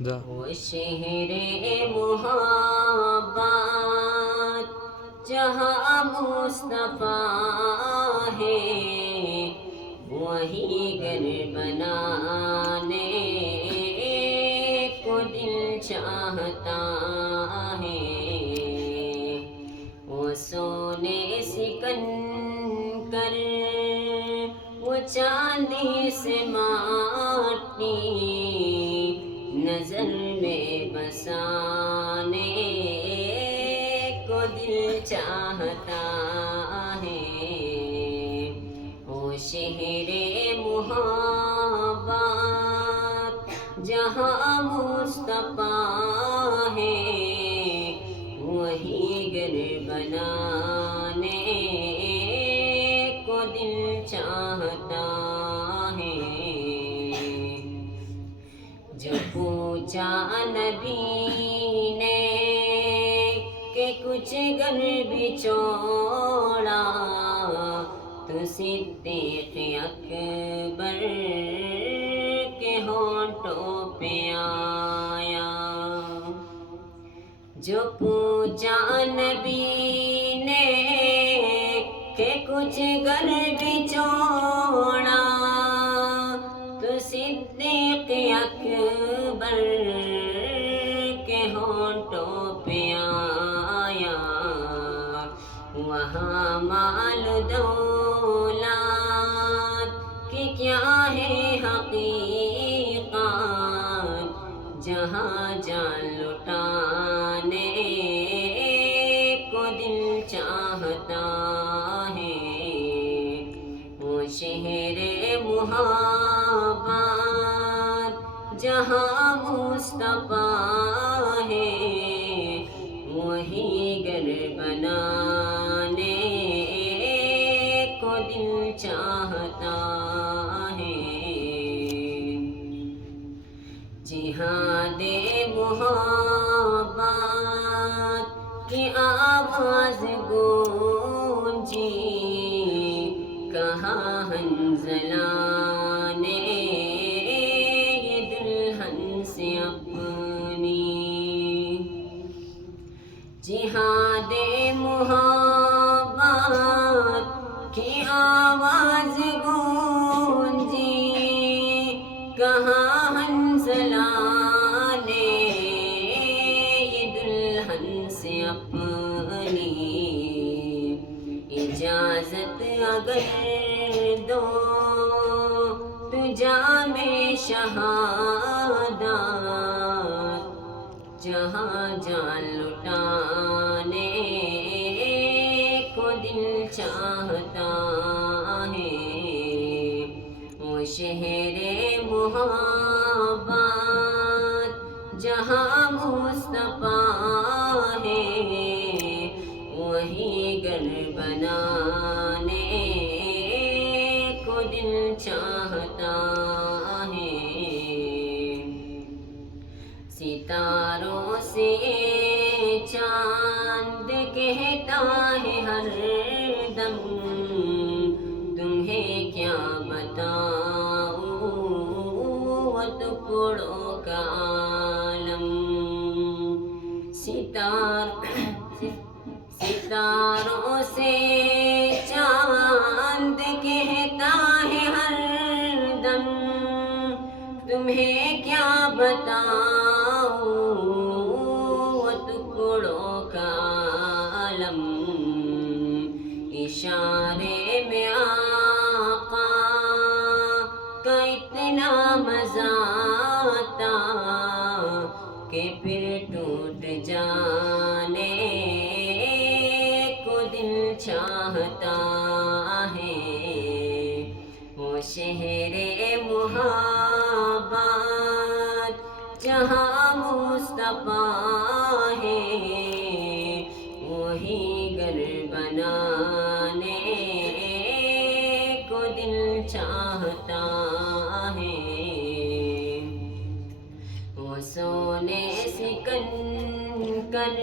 وہ شہر محبت جہاں مصطفیٰ ہے، وہی گھر بنانے کو دل چاہتا ہے۔ وہ سونے سکندر، وہ چاندی سے ماٹی، نظر میں بسانے کو دل چاہتا ہے۔ وہ شہر محبت جہاں مصطفیٰ ہے، وہی گھر بنانے کو دل چاہتا ہے۔ جو پوچھا نبی نے کہ کچھ گھر بھی چھوڑا، تو صدیق اکبر کے ہونٹوں پہ آیا۔ جو پوچھا نبی نے کہ کچھ گھر بھی چھوڑا، تو صدیق اکبر کے ہونٹوں پہ آیا۔ وہاں مال دولت کی کیا ہے حقیقت، جہاں جان لٹانے کو دل چاہتا ہے۔ وہ شہر محبت جہاں مصطفیٰ ہے، وہی گھر بنانے کو دل چاہتا ہے۔ جہاد محبت کی آواز گونجی، کہاں حنظلہ نے یہ دلہن سے اپنی۔ جہاد محبت کی آواز گونجی، کہاں حنظلہ نے یہ دلہن سے اپنی۔ اجازت اگر دو تو جام شہادت، جہاں جان لٹانے کو دل چاہتا ہے۔ وہ شہر محبت جہاں مصطفیٰ ہے، وہی گھر بنانے کو دل چاہتا ہے۔ ستاروں سے چاند کہتا ہے ہر دم، تمہیں کیا بتاؤں وہ ٹکڑوں کا عالم۔ ستاروں سے چاند کہتا ہے ہر دم، تمہیں کیا بتاؤں وہ ٹکڑوں کا عالم۔ اشارے میں آقا کا اتنا مزہ آتا کہ پھر ٹوٹ جانے کو دل چاہتا ہے۔ وہ شہر محبت جہاں مصطفیٰ ہے، وہی گھر بنانے کو دل چاہتا ہے۔ وہ سونے سکندر،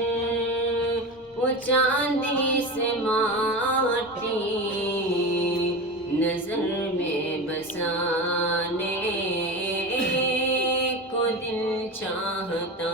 وہ چاندی سے ماٹی، نظر میں بسانے کو دل چاہتا